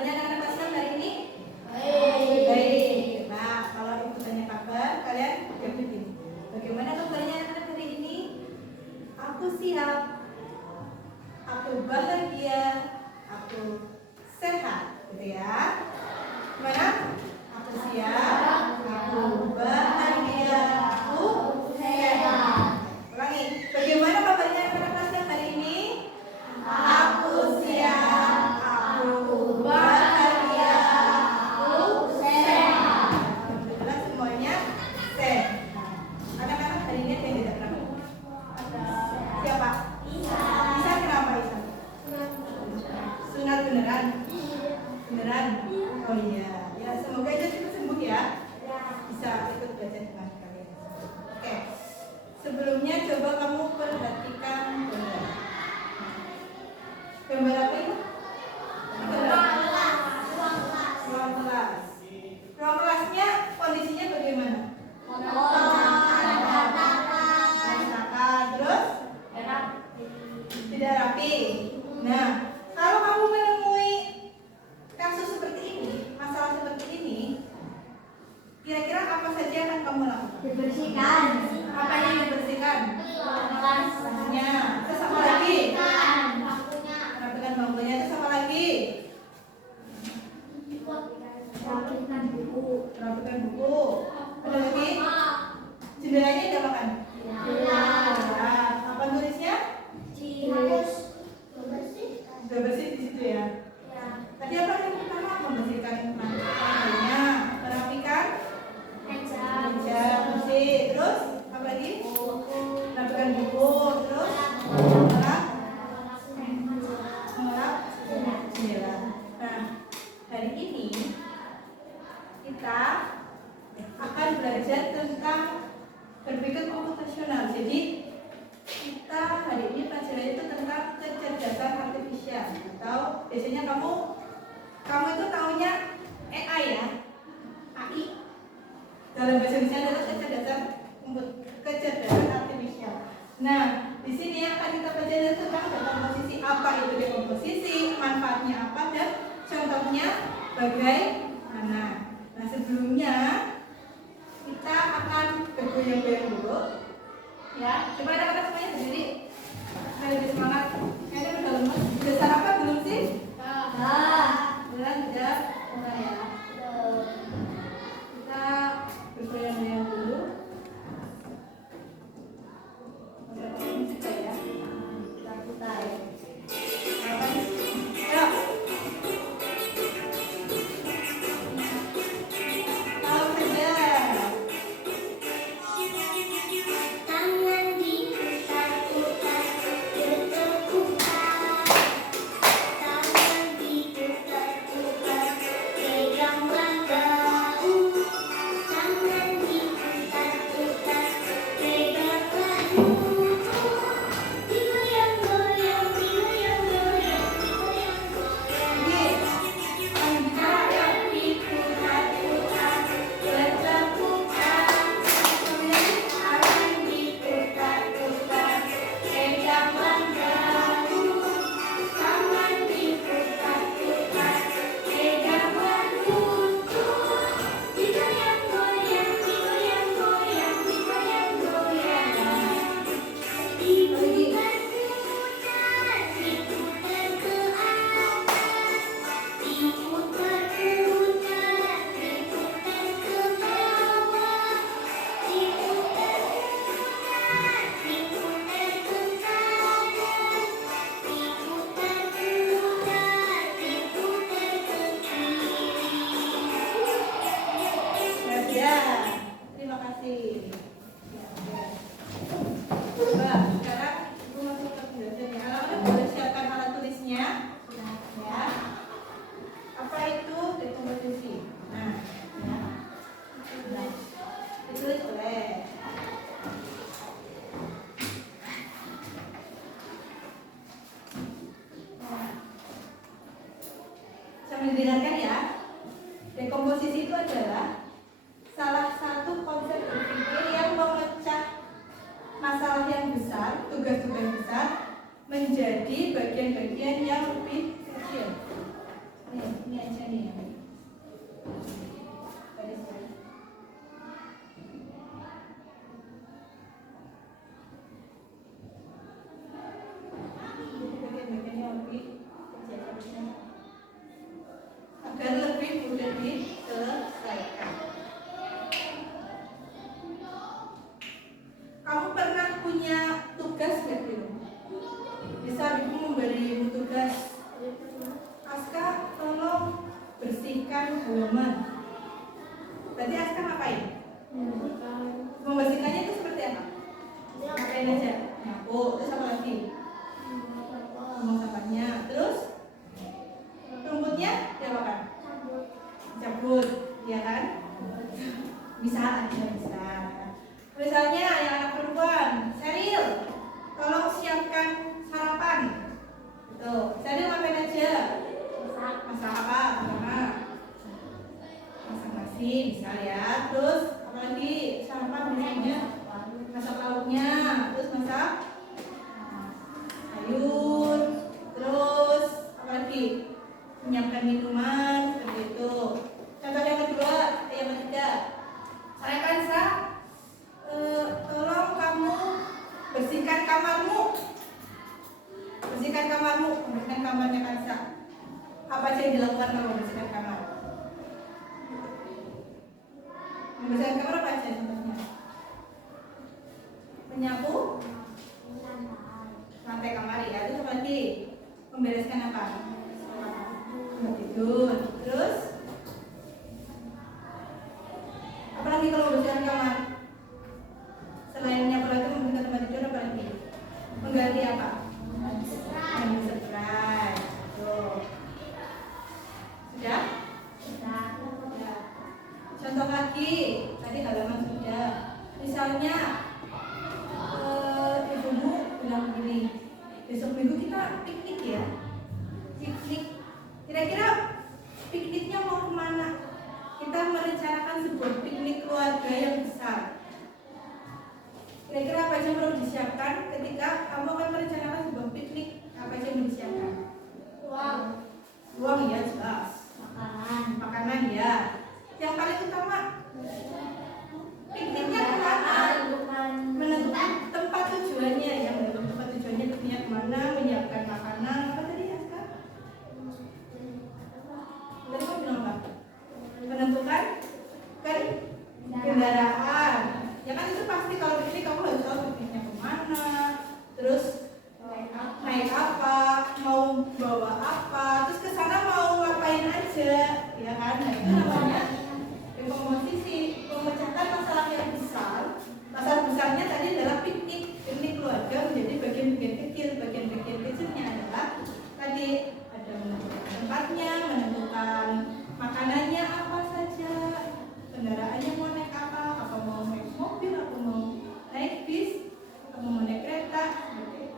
kabarnya anak-anak kelas 6 hari ini? Baik. Baik. Nah, kalau ibu tanya kabar, kalian jawab begini. Bagaimana kabarnya anak-anak hari ini? Aku siap. Aku bahagia. Aku sehat, gitu ya. Gimana? Aku siap. Aku bahagia. Aku sehat. Ulangi. Bagaimana kabarnya anak-anak kelas 6 hari ini? Aku siap. Aku bahagia. Aku sehat. Alhamdulillah semuanya sehat. Anak-anak hari ini ada yang tidak pernah? Siapa? Isa kenapa Isa? Sunat beneran? Beneran? Oh iya. Ya semoga Isa cepat sembuh ya. Bisa ikut belajar dengan kalian. Oke. Sebelumnya coba kamu perhatikan gambar. Gambar apa itu? Ruang kelas. Ruang kelasnya kondisinya bagaimana? Berantakan. Terus? Tidak rapi. Nah, kalau kamu menemui kasus seperti ini, masalah seperti ini, kira-kira apa saja yang akan kamu lakukan? Dibersihkan. Apa yang dibersihkan? Kelasnya. Terus apa lagi? Rapikan bangkunya. Terus apa lagi? Rapikan buku. Rapikan buku. Ada lagi? Jendelanya diapakan? Jendela. Apa tulisnya? Harus Sudah bersih di situ ya. Tadi apa yang pertama? Membersihkan lantainya, merapikan meja bersih. Terus apa lagi? Rapikan buku. Terus mengelap jendela. Nah, hari ini kita akan belajar tentang berpikir komputasional. Jadi kita hari ini pelajaran itu tentang kecerdasan artifisial, atau biasanya kamu itu taunya AI ya, AI. Dalam bahasa Indonesia adalah kecerdasan artifisial. Nah, di sini akan kita pelajari tentang dekomposisi, apa itu dekomposisi, manfaatnya apa, dan contohnya bagaimana. Nah, sebelumnya kita akan bergoyang-goyang dulu. Ya, coba anak-anak semuanya berdiri. Ayo lebih semangat. Kayaknya udah lemes. Udah sarapan belum sih? Belum, udah. Udah ya. Kita bergoyang-goyang dulu. Ini juga ya. Kita putar. Sarapan. Ayo. Tahu saja. Ya, terima kasih. Coba sekarang ibu masuk ke penjelasannya. Anak-anak boleh siapkan alat tulisnya. Ya. Apa itu dekomposisi? Nah, ya. Nah, ditulis oleh. Sambil dengarkan ya. Dekomposisi itu adalah salah satu konsep berpikir yang memecah masalah yang besar, tugas-tugas besar menjadi bagian-bagian yang lebih kecil. ini aja nih ya. Garis ya. Bagian-bagiannya lebih kecil harusnya. Agar lebih mudah diselesaikan. Kamu pernah punya tugas nggak di rumah? Bisa ibu memberimu tugas, Aska tolong bersihkan halaman. Berarti Aska ngapain? Membersihkannya itu seperti apa? Ngapain aja? Nyapu, terus apa lagi? Buang sampahnya, terus rumputnya diapakan? Cabut, ya kan? Bisa aja bisa. Misalnya yang anak perempuan, Seril, tolong siapkan sarapan. Tuh, Seril ngapain aja? Masak apa? Pertama, masak nasi, misal ya. Terus apa lagi? Sarapan biasanya masak lauknya, terus masak sayur, terus apa lagi? Menyiapkan minuman seperti itu. Contoh yang kedua, yang ketiga, saya Kansa, tolong kamu bersihkan kamarmu. Bersihkan kamarmu, bersihkan kamarnya Kansa. Apa aja yang dilakukan kalau membersihkan kamar? Membersihkan kamar apa aja contohnya? Menyapu lantai kamar ya, itu apa lagi? Membereskan apa? Tempat tidur. Terus apa lagi kalau membersihkan kamar? Selain menyapu lagi membersihkan tempat tidur apa lagi? Mengganti apa? Mengganti spray. Tuh. Sudah? Sudah. Contoh lagi, tadi halaman sudah. Misalnya ibumu bilang begini, besok minggu kita piknik ya. Piknik. Kira-kira pikniknya mau kemana? Kita merencanakan sebuah piknik keluarga yang besar. Kira-kira apa aja yang perlu disiapkan ketika kamu akan merencanakan sebuah piknik? Apa aja yang disiapkan? Uang ya jelas. Makanan ya. Yang paling utama pikniknya kemana? Menentukan tempat tujuannya ya. Menentukan tempat tujuannya pikniknya kemana? Menyiapkan makanan. Apa tadi ya Kak? Tadi kamu bilang apa? Menentukan kan kendaraan. Ya kan itu pasti kalau piknik kamu harus tahu pikniknya kemana. Terus naik apa, mau bawa apa, terus ke sana mau ngapain aja, ya kan? Nah itu namanya komposisi, memecahkan masalah yang besar. Masalah besarnya tadi adalah piknik keluarga menjadi bagian-bagian kecil. Bagian-bagian kecilnya adalah tadi ada menentukan tempatnya, menentukan makanannya apa saja, kendaraannya mau naik apa mau naik mobil, apa mau naik bis, apa mau naik kereta, gitu.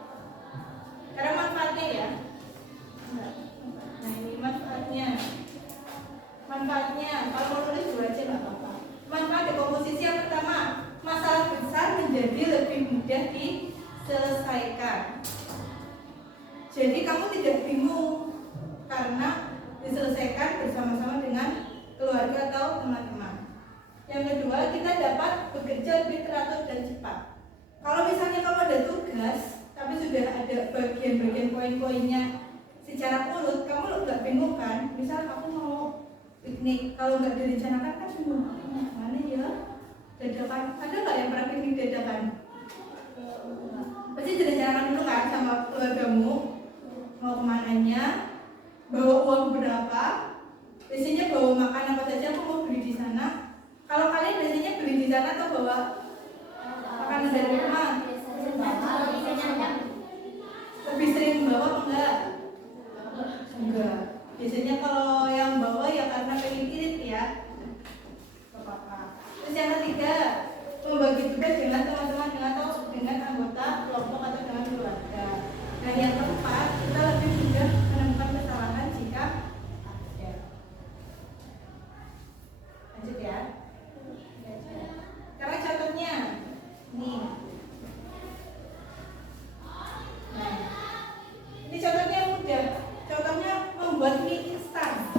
Karena manfaatnya ya. Nah ini manfaatnya. Kalau mau tulis dua aja nggak apa-apa. Manfaat dekomposisi yang pertama, masalah besar menjadi lebih mudah diselesaikan. Jadi kamu tidak bingung karena diselesaikan bersama-sama dengan keluarga atau teman-teman. Yang kedua, kita dapat bekerja lebih teratur dan cepat. Kalau misalnya kamu ada tugas, tapi sudah ada bagian-bagian poin-poinnya secara urut, kamu nggak bingung kan? Misal aku mau piknik, kalau nggak direncanakan kan bingung, mana ya? Dadakan, ada nggak yang pernah piknik dadakan? Pasti direncanakan dulu kan sama keluargamu, mau kemananya, bawa uang berapa, biasanya bawa makan apa saja, aku mau beli di sana. Kalau kalian biasanya beli di sana atau bawa makanan dari rumah? Lebih sering bawa apa enggak? Enggak. Biasanya kalau yang bawa ya karena pengen irit ya. Bapak. Terus yang ketiga, membagi tugas dengan teman-teman atau dengan anggota kelompok atau dengan keluarga. Nah yang keempat, kita lebih mudah menemukan kesalahan jika ada. Lanjut ya. Karena contohnya nih. Nah, ini contohnya mudah. Contohnya membuat mie instan.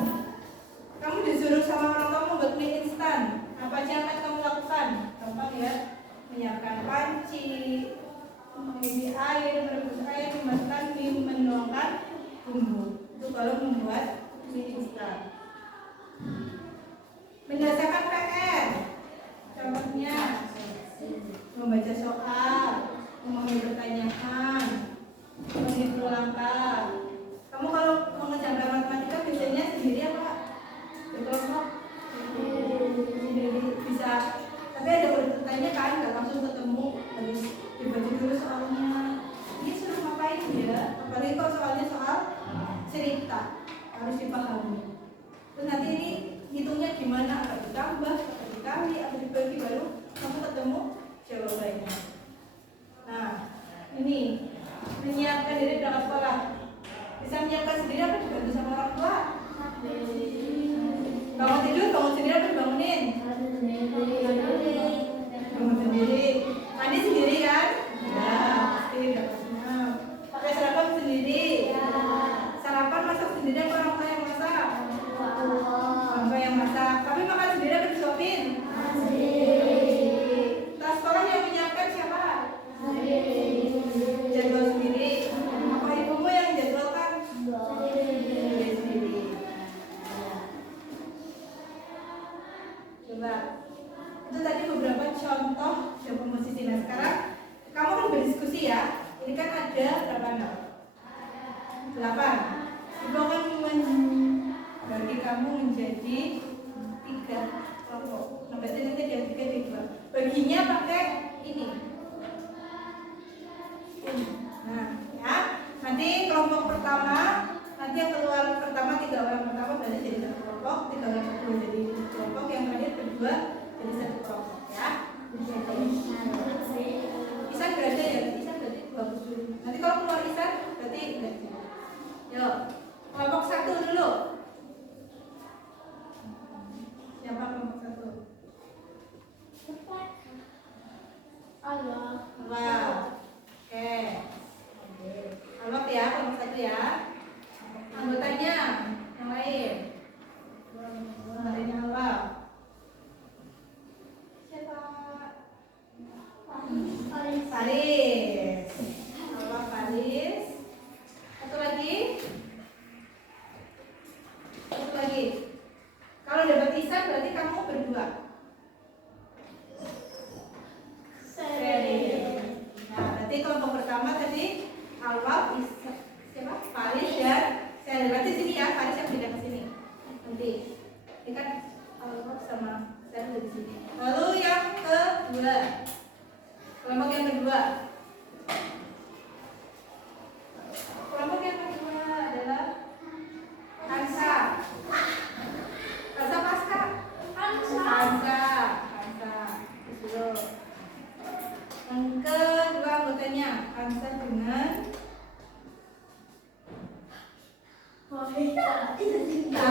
Menyelesaikan PR. Contohnya membaca soal, memahami pertanyaan, menghitung langkah. Kamu kalau mengerjakan matematika biasanya sendiri apa? Berkelompok? Sendiri bisa. Tapi ada bertanya kan, nggak langsung ketemu, harus dibaca dulu soalnya. Ini suruh ngapain ya? Apalagi kalau soalnya soal cerita, harus dipahami. Terus nanti ini hitungnya gimana? Apa ditambah, apa dikali, apa dibagi, baru kamu ketemu jawabannya. Nah, ini menyiapkan diri berangkat sekolah. Bisa menyiapkan sendiri apa dibantu sama orang tua? Bangun tidur, bangun sendiri apa dibangunin? Bangun sendiri. Mandi sendiri kan? Ya, pasti dapatnya. Pakai sarapan sendiri. Sarapan masak sendiri apa orang tua yang masak? Orang tua yang masak. Tapi makan sendiri apa disuapin? Tas sekolah yang menyiapkan siapa? Jadwal sendiri. Apa ibumu yang jadwalkan? Sendiri. Coba. Itu tadi beberapa contoh siapa komposisi. Nah sekarang kamu kan berdiskusi ya. Ini kan ada berapa anak? 8. Ibu akan membagi kamu menjadi 3 kelompok. Nah, berarti nanti ada 3 di 2. Baginya pakai ini. Nah, ya. Nanti kelompok pertama, nanti yang keluar pertama 3 orang pertama berarti jadi 1 kelompok, 3 orang kedua jadi 1 kelompok, yang terakhir kedua jadi 1 kelompok, ya. Isan nggak ada ya? Isan berarti bagus dulu. Nanti kalau keluar Isan berarti enggak. Yuk, kelompok 1 dulu. Siapa kelompok 1? Allah. Wow. Oke. Kelompok ya, kelompok 1 ya. Anggotanya yang lain. Anggotanya awal. Siapa? Faris. Awal Faris. Satu lagi. Satu lagi. Kalau dapat Isan berarti kamu berdua. Seri. Nah, berarti kelompok pertama tadi awal siapa? Faris dan Seri. Berarti sini ya, Faris yang pindah ke sini. Nanti. Ini kan awal sama Seri di sini. Lalu yang kedua. Kelompok yang kedua. Kelompok yang kedua adalah Hansa. Hansa Pasca. Hansa. Dulu. Yang kedua anggotanya Hansa dengan Cinta.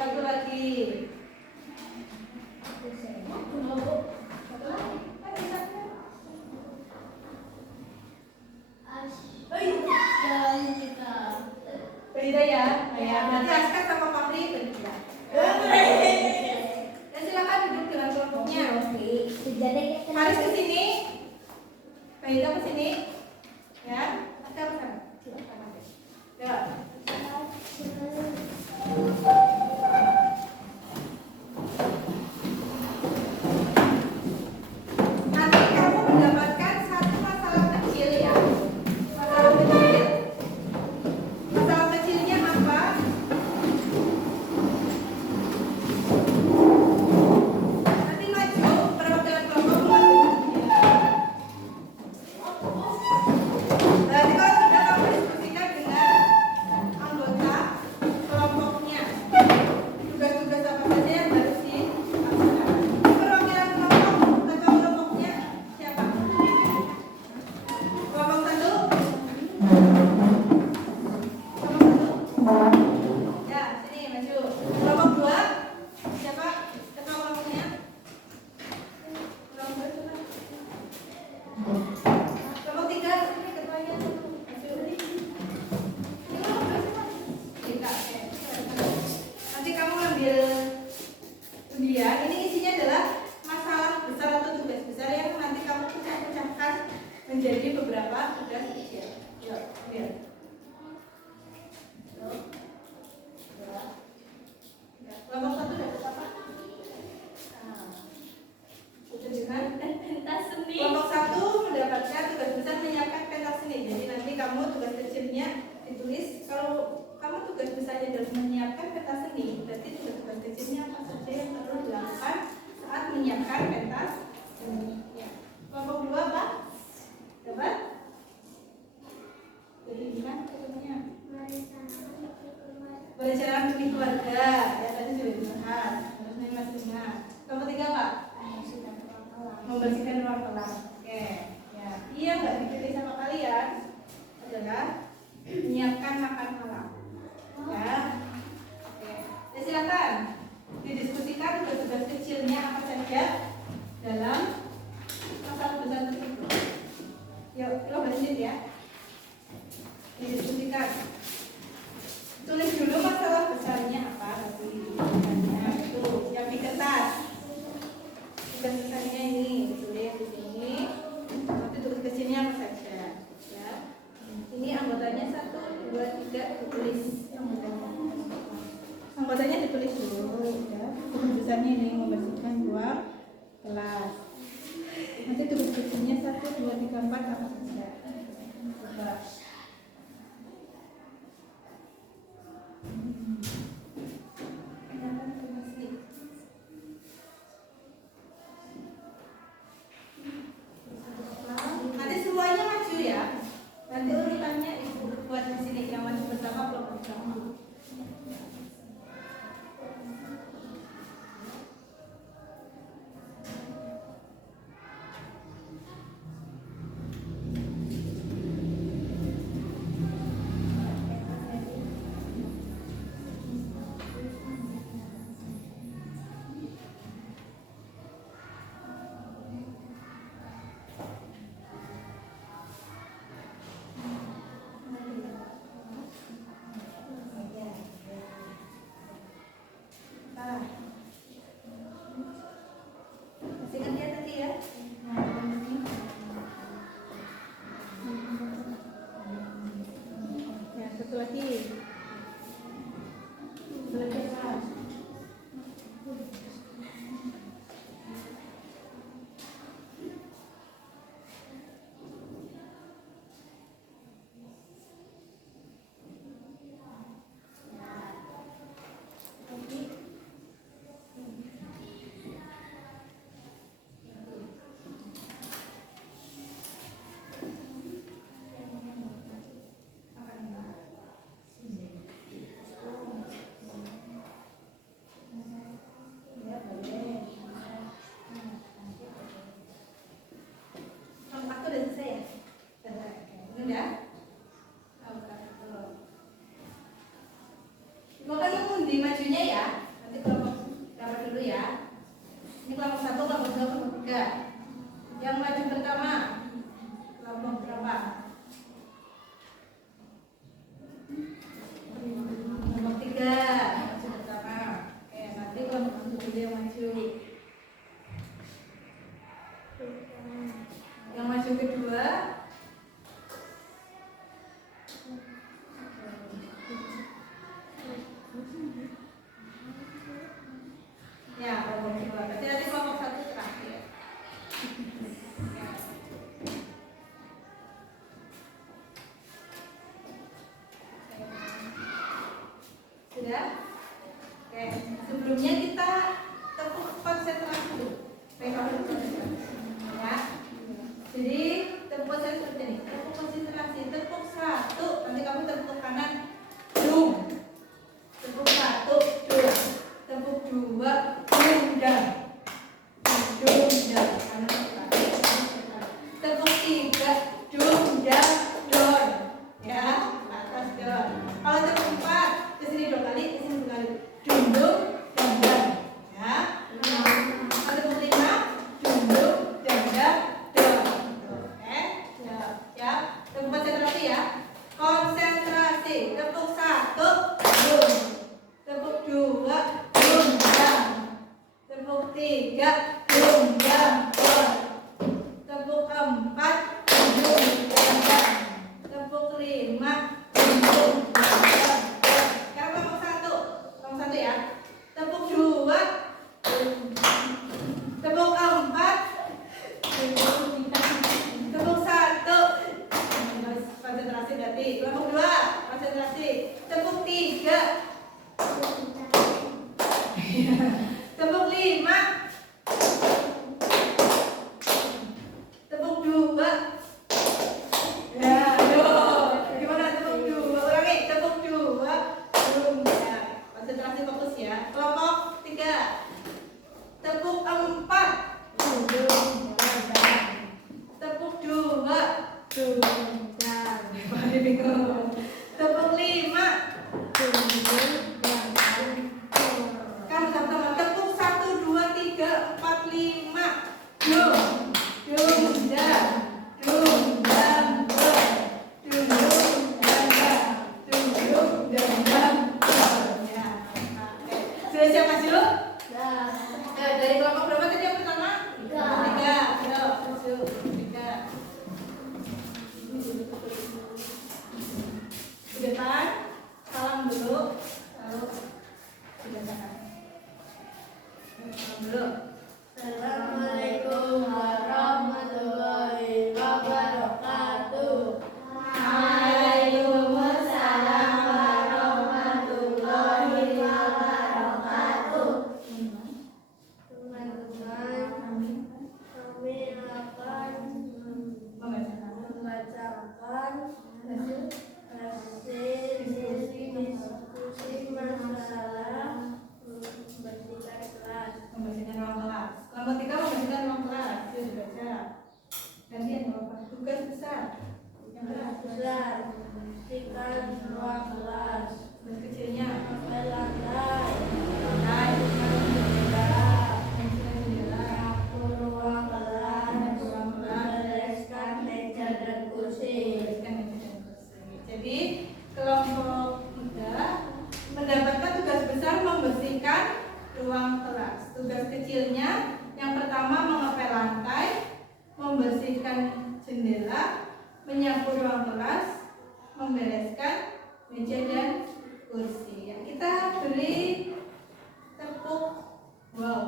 Satu lagi. Beda ya? Ya, berarti Aska sama Fahri beda. Dan silakan duduk dengan kelompoknya. Faris ke sini. Beda ke sini. Ya, Aska ke sana. Ya. Nanti kamu mendapatkan satu masalah kecil ya. Masalah kecil. Masalah kecilnya apa? Nanti maju perwakilan kelompok maju. tugas besarnya dalam menyiapkan pentas seni, berarti tugas-tugas kecilnya apa saja yang perlu dilakukan saat menyiapkan pentas seni. Ya. Kelompok 2 apa? Dapat? Jadi gimana contohnya? Berencana demi keluarga, ya tadi sudah dibahas. Terus ini masih ingat. Kelompok 3 apa? Membersihkan ruang kelas. Oke. Ya. Iya nggak dipilih sama kalian adalah menyiapkan makan malam. Ya. Oke. Ya, silakan didiskusikan tugas-tugas kecilnya apa saja dalam masalah besar tersebut. Yuk, lo berhenti ya. Didiskusikan. Tulis dulu masalah besarnya apa tadi. Itu yang di kertas. Tugas besarnya ini ditulis di sini. Nanti tugas kecilnya apa saja. Ya. Ini anggotanya 1, 2, 3 ditulis anggotanya ditulis dulu ya. Tugas besarnya ini membersihkan ruang kelas. Nanti tugas kecilnya 1, 2, 3, 4 apa saja. Coba. Nanti semuanya maju ya. Nanti urutannya ibu buat di sini yang maju pertama kelompok pertama. Masih ingat ya tadi ya? Ya, satu lagi. Selesai. Di majunya ya, nanti kelompok berapa dulu ya? Ini kelompok 1, kelompok 2, kelompok 3. Yang maju pertama kelompok berapa? Kelompok 3 maju pertama. Oke, nanti kelompok 1 yang maju. Yang maju kedua. Ya, kelompok 2. Berarti nanti kelompok 1 terakhir. Sudah? Oke, sebelumnya kita tepuk konsentrasi dulu. Ya. Jadi tepuk konsentrasi seperti ini. Tepuk konsentrasi, tepuk 1. Nanti kamu tepuk kanan. Dung. Tepuk 1, dung. Tepuk 2, dung. Dung. Tepuk 3, dung, don. Ya, atas don. Kalau tepuk 4, ke sini 2 kali, ke sini 2 kali. Dung, dan. Ya. Kalau tepuk 5, dung, dan. Oke, siap. Tepuk konsentrasi ya. Konsentrasi. Tepuk 5. Tepuk 2. Ya, gimana tepuk 2? Ulangi, tepuk 2. Ya, konsentrasi fokus ya. Kelompok 3. Tepuk 4. Tepuk 2. Bingung. Tepuk 5. Kamu sama-sama tepuk 1, 2, 3, 4, 5. Dung, dung, dah. Dung, dang, dung. Dung, dung, dang, dang. Dung, dung, dang, dang. Ya, oke. Sudah siap maju? Dari kelompok berapa tadi yang pertama? 3. Ayo, maju. 3. Di depan, salam dulu. Lalu di depan. Salam dulu. Assalamualaikum warahmatullahi wabarakatuh. Waalaikumsalam warahmatullahi wabarakatuh. Teman-teman, kami akan membacakan hasil diskusi masalah membersihkan kelas. Membersihkan ruang kelas. Kelompok 3 membersihkan ruang kelas. Yuk dibaca. Gantian kelompok. Tugas besar. Yang berat. Besar, membersihkan ruang kelas. Tugas kecilnya. Sampai lantai, Lantai. jendela, Membersihkan jendela. menyapu ruang kelas, Ruang kelas. membereskan meja dan kursi. Membersihkan meja dan kursi. Jadi kelompok 3 mendapatkan tugas besar membersihkan ruang kelas. Tugas kecilnya yang pertama mengepel lantai, membersihkan jendela, menyapu ruang kelas, membereskan meja dan kursi. Yang kita beri tepuk wow.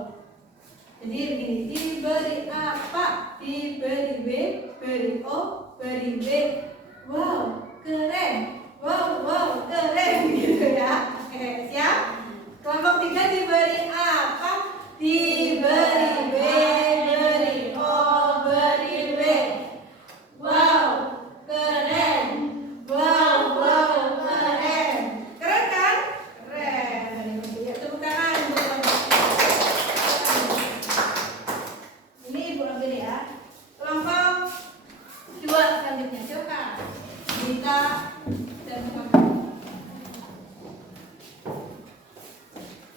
Jadi begini, diberi apa? Diberi B, beri O, beri B. Wow, keren. Wow, wow, keren gitu ya. Oke, siap? Kelompok 3 diberi apa? Diberi B, beri O, beri B. Wow, keren. Wow, wow, keren. Keren kan? Keren. Ya, tepuk tangan. Ini Ibu ambil ya. Kelompok 2 selanjutnya silakan. Kita dan teman-teman.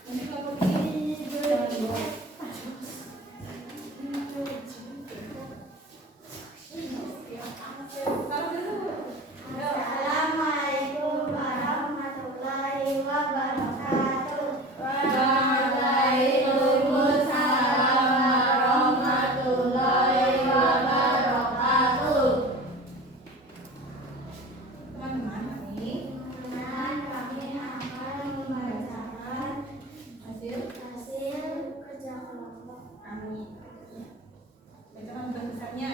Nanti kelompok ini taruh dulu. Ayo. Assalamualaikum warahmatullahi wabarakatuh. Waalaikumsalam warahmatullahi wabarakatuh. Teman-teman, kami Kami akan membacakan hasil hasil kerja kelompok. kami. Bacakan tugas besarnya.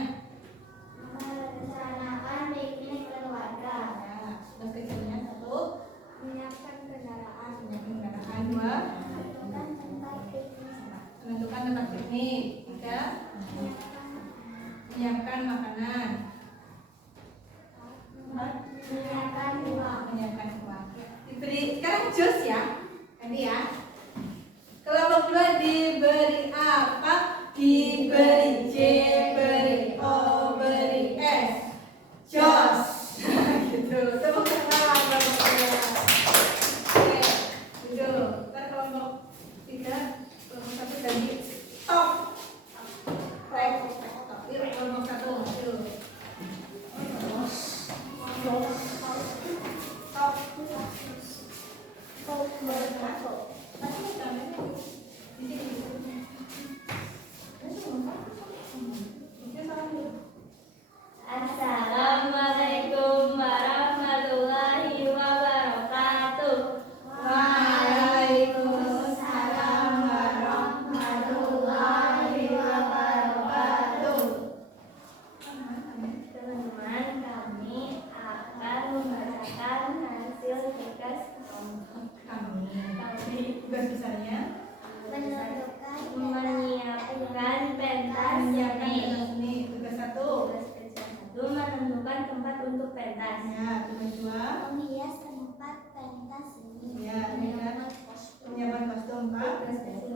Merencanakan piknik keluarga. Ya, tugas kecilnya 1, Menyiapkan kendaraan. menyiapkan kendaraan. 2, Menentukan tempat piknik. menentukan tempat piknik. 3, menyiapkan makanan. 4, Menyiapkan uang. menyiapkan uang. Diberi sekarang jus ya. Nanti ya. Kelompok 2 diberi apa? Diberi J, beri O, beri S. Jos. Gitu. Tepuk tangan buat saya. Oke. Gitu. Ntar kelompok 3, kelompok 1 tadi stop. Stop. Yuk kelompok 1. Yuk. Stop. Assalamualaikum warahmatullahi wabarakatuh. Waalaikumsalam warahmatullahi wabarakatuh. Teman-teman, kami akan membacakan hasil tugas kelompok Kami tugas besarnya Ya, penyiapan kostum.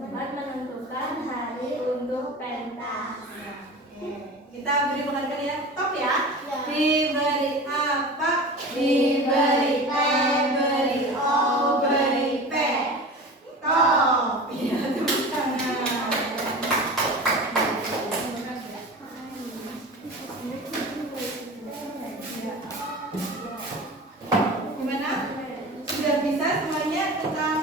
Empat, menentukan hari untuk pentas. Ya, oke. Kita beri penghargaan ya. Top ya. Ya. Diberi apa? Diberi T, beri O, beri P. Top. Iya, tepuk tangan. Ya. Gimana? Sudah bisa semuanya tentang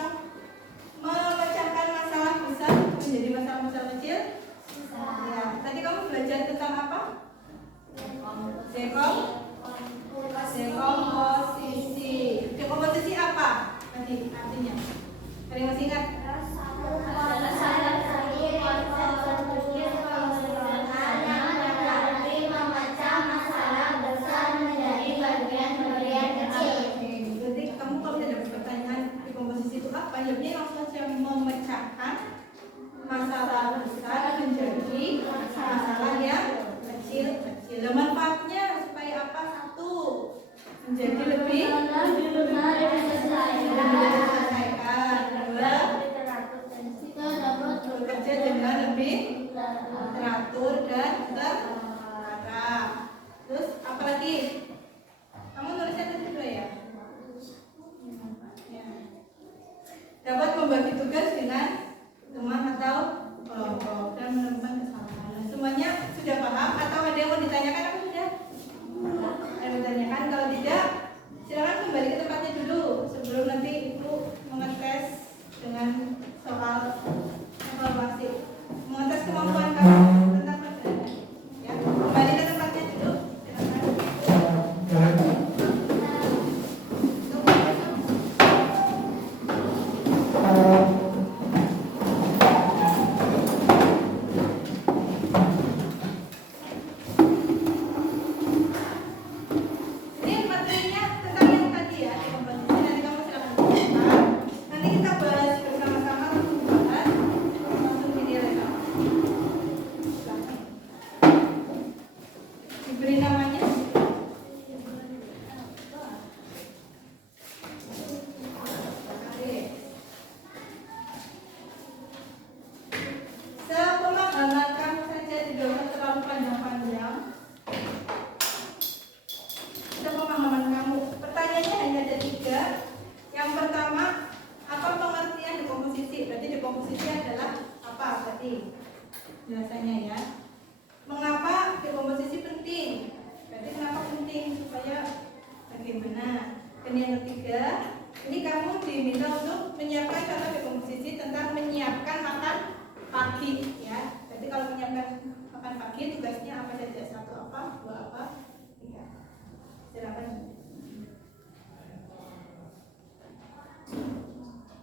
memecahkan masalah besar menjadi masalah-masalah kecil? Ya. Tadi kamu belajar tentang apa? Dekomposisi. Dekomposisi apa? Tadi artinya. Ada yang masih ingat? Berarti kamu kalau tidak dapat pertanyaan dekomposisi itu apa? Jawabnya langsung saja memecahkan masalah besar menjadi masalah yang kecil-kecil. Manfaatnya supaya apa? Satu, menjadi lebih mudah diselesaikan. Dua, bekerja dengan lebih teratur dan terarah. Terus apa lagi? Kamu nulisnya tadi dua ya? Ya. Dapat membagi tugas dengan teman atau kelompok dan menemukan kesalahan. Semuanya sudah paham atau ada yang mau ditanyakan? Apa sudah? Ada yang ditanyakan? Kalau tidak, silakan kembali ke tempatnya dulu sebelum nanti ibu mengetes dengan soal evaluasi, mengetes kemampuan kamu tentang pelajaran. Ya, kembali ke tempatnya dulu. Silakan. Ini materinya tentang yang tadi ya, dekomposisi. Nanti kamu silakan buka. Nanti kita bahas bersama-sama, langsung dinilai sama. Silakan. Diberi namanya. Oke. Sepemahaman kamu saja, tidak usah terlalu panjang-panjang. Sepemahaman kamu. Pertanyaannya hanya ada 3. Yang pertama, apa pengertian dekomposisi? Berarti dekomposisi adalah apa tadi? Biasanya ya. Mengapa dekomposisi penting? Berarti kenapa penting? Supaya bagaimana? Dan yang ketiga, ini kamu diminta untuk menyiapkan contoh dekomposisi tentang menyiapkan makan pagi ya. Berarti kalau menyiapkan makan pagi tugasnya apa saja? 1 apa? 2 apa? 3. Silakan.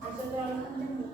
Maksud terlalu panjang.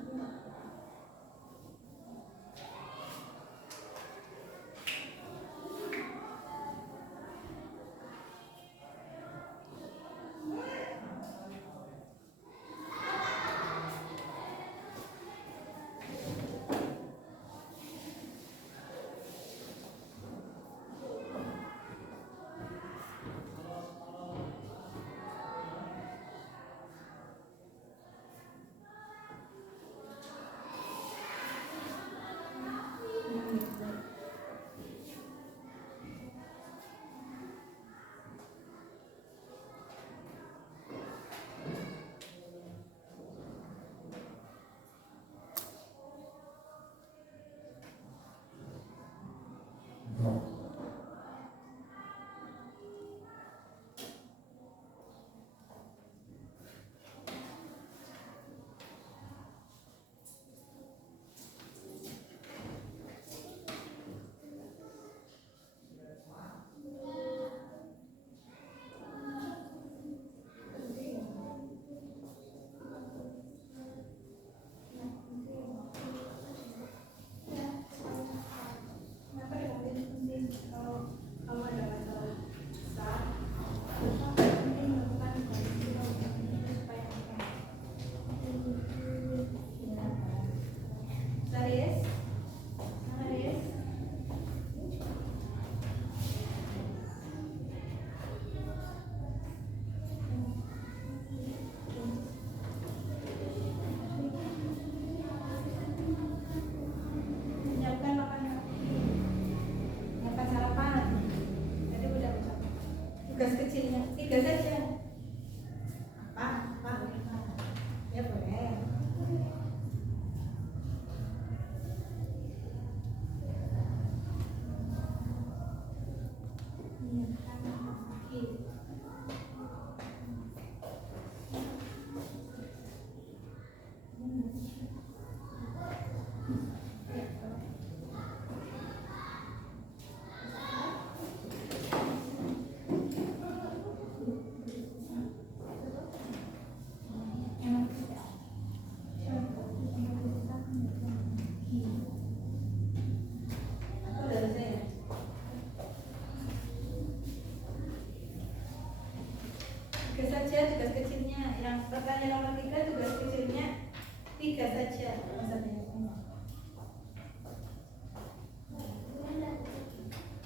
3 saja. Nggak usah banyak-banyak.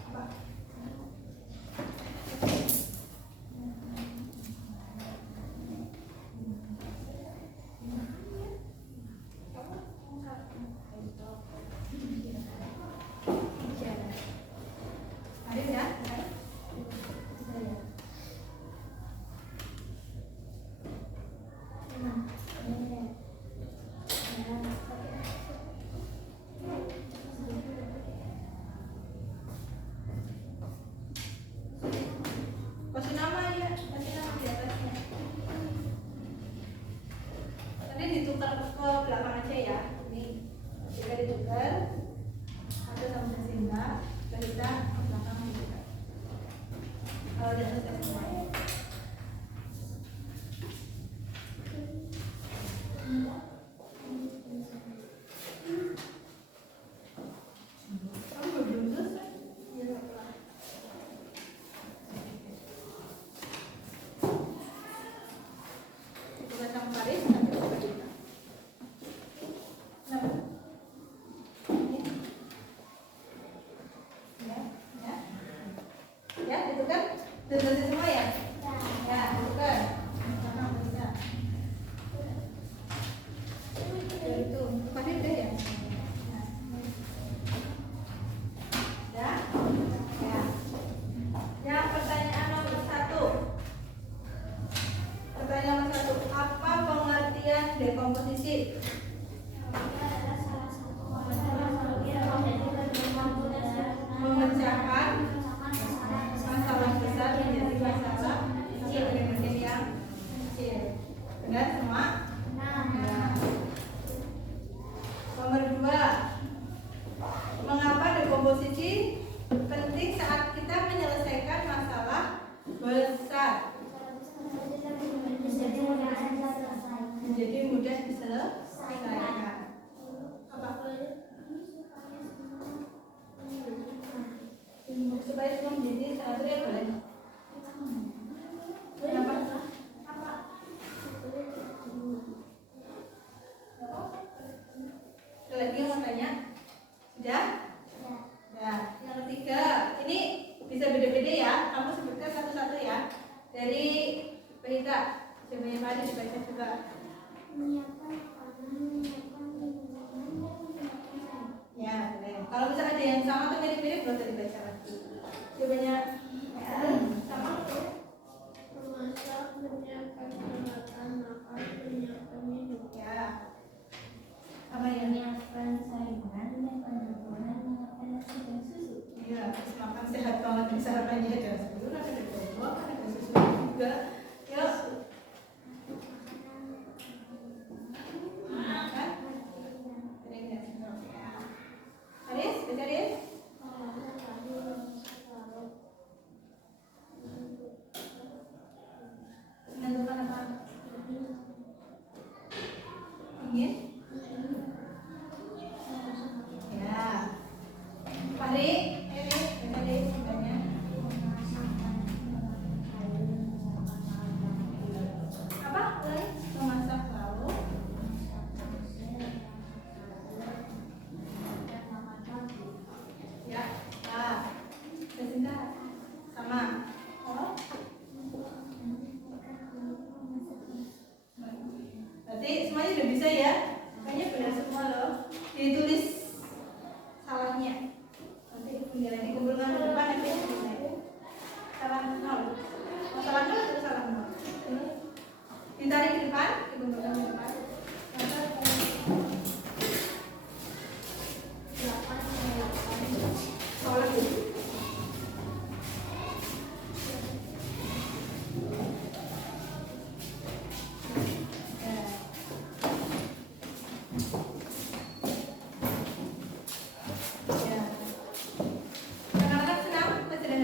Apa? Ada udah? Kasih nama ya, kasih nama di atasnya. Nanti ditukar ke belakang aja ya. Ini jika ditukar, ada sama Sinta, kita ke belakang ditukar. Kalau udah selesai semuanya. Kamu belum selesai? Ya. Kita sama Faris, nanti kita bagi. Kenapa? Ya. Ya, itu kan udah selesai semua ya? Ya, itu kan. Sama bisa. Ya, itu. Pasti udah ya? Ya. Ya. Ya, pertanyaan nomor 1. Pertanyaan nomor 1. Apa pengertian dekomposisi? Memecahkan masalah besar menjadi masalah kecil yang kecil. Benar semua? Nah. Nomor 2. Mengapa dekomposisi penting saat kita menyelesaikan masalah besar? Menjadi mudah diselesaikan. Apa? Supaya semua menjadi satu ya boleh. Kenapa? Ada lagi yang mau tanya? Sudah? Ya. Yang ketiga, ini bisa beda-beda ya. Kamu sebutkan satu-satu ya. Dari Berita, coba tadi dibaca juga. Ya, boleh. Kalau misalnya ada yang sama atau mirip-mirip, boleh dibaca lagi. Cobanya sama. Memasak, menyiapkan peralatan makan, menyiapkan minum. Ya. Apa yang Menyiapkan saringan, menyiapkan makanan, menyiapkan nasi dan susu. iya, habis makan sehat banget. Di sarapannya ada sayur, ada buah, ada susu juga. Yuk. Makan. Aris, baca Aris. Menentukan apa? Ingin? Ya. Fahri, baca Aris sebenarnya. Apa? Memasak lalu. Ya. Nah. Besinta. Sama. Oh. Berarti semuanya udah bisa ya? Kayaknya benar semua loh. Ditulis salahnya. Nanti nilai dikumpulkan ke depan nanti nilai. Salah 0. Oh, salah 0 atau salah 0? Ditarik ke depan, dikumpulkan ke depan. Soalnya gitu.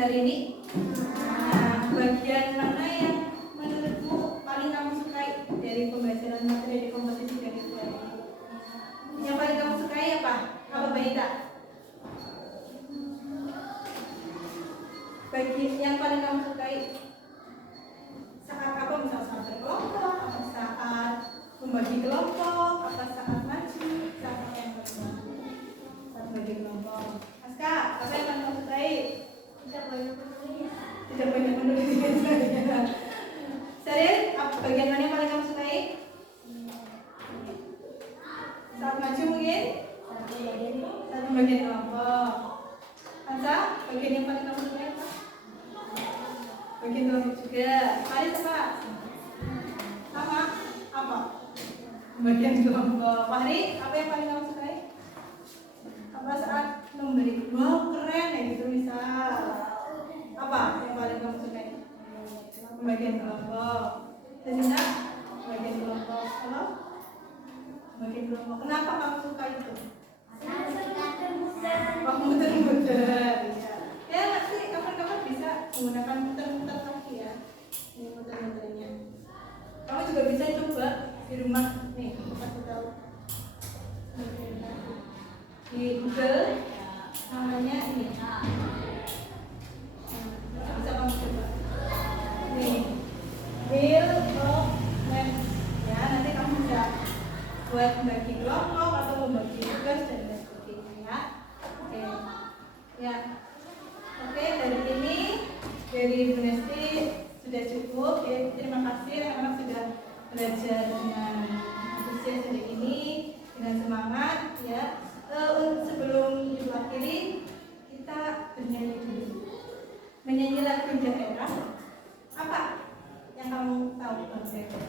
Hari ini, nah, bagian mana yang menurutmu paling kamu sukai dari pembelajaran materi dekomposisi dari hari ini? Yang paling kamu sukai apa? Apa Baita? Bagian yang paling kamu sukai saat apa? Misal saat berkelompok, atau saat membagi kelompok, apa saat maju, saat yang kedua, saat bagi kelompok. Aska, apa yang kamu sukai? Tidak banyak menulis. Tidak banyak menulis. Serius, bagian mana yang paling kamu sukai? Saat maju mungkin? Saat bagian kelompok. Ansa, bagian yang paling kamu sukai apa? Bagian kelompok juga. Faris apa? Sama? Apa? Bagian kelompok. Fahri, apa yang paling kamu sukai? Apa saat memberi? Wow, keren ya gitu bisa. Apa yang paling kamu sukai? Bagian kelompok. Sehingga bagian kelompok. Halo? Bagian kelompok. Kenapa kamu suka itu? Oh, muter-muter. Bisa. Ya nanti kapan-kapan bisa menggunakan muter-muter lagi ya. Ini muter-muternya. Kamu juga bisa coba di rumah nih, kasih tahu. Di Google namanya ini. Bisa kamu coba. Nih, wheel of maps. Ya, nanti kamu bisa buat membagi kelompok atau membagi tugas dan lain sebagainya ya. Oke. Ya. Oke, dari ini dari Bu Nesti sudah cukup. Ya, terima kasih anak-anak sudah belajar dengan antusias hari ini dengan semangat ya. Sebelum diwakili kita bernyanyi dulu. Menyanyi lagu daerah. Apa yang kamu tahu tentang daerah?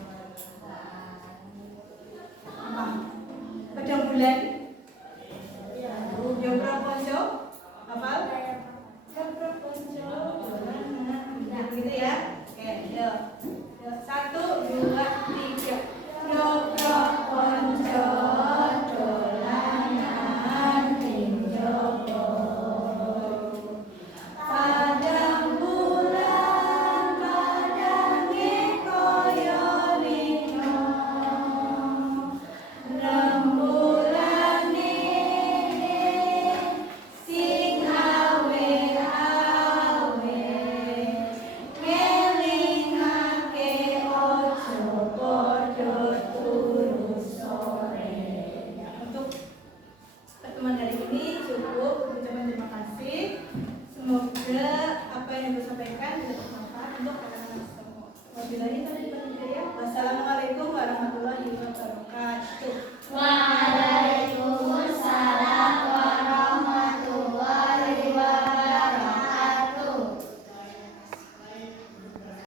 Apa? Pedang bulan? Jogro Ponco? Hafal? Jogro Ponco. Gitu ya. Oke, yuk. 1, 2, 3. Jogro Ponco dolanan ing joglo. Padang bulan padange koyo lino. Rembulane sing awe-awe ngelingake ojo padha turu sore. Ya, untuk pertemuan hari ini cukup. Ucapan terima kasih. Semoga apa yang disampaikan bisa bermanfaat untuk anak-anak semua. Wabillahi taufiq wal hidayah. Wassalamualaikum warahmatullahi wabarakatuh.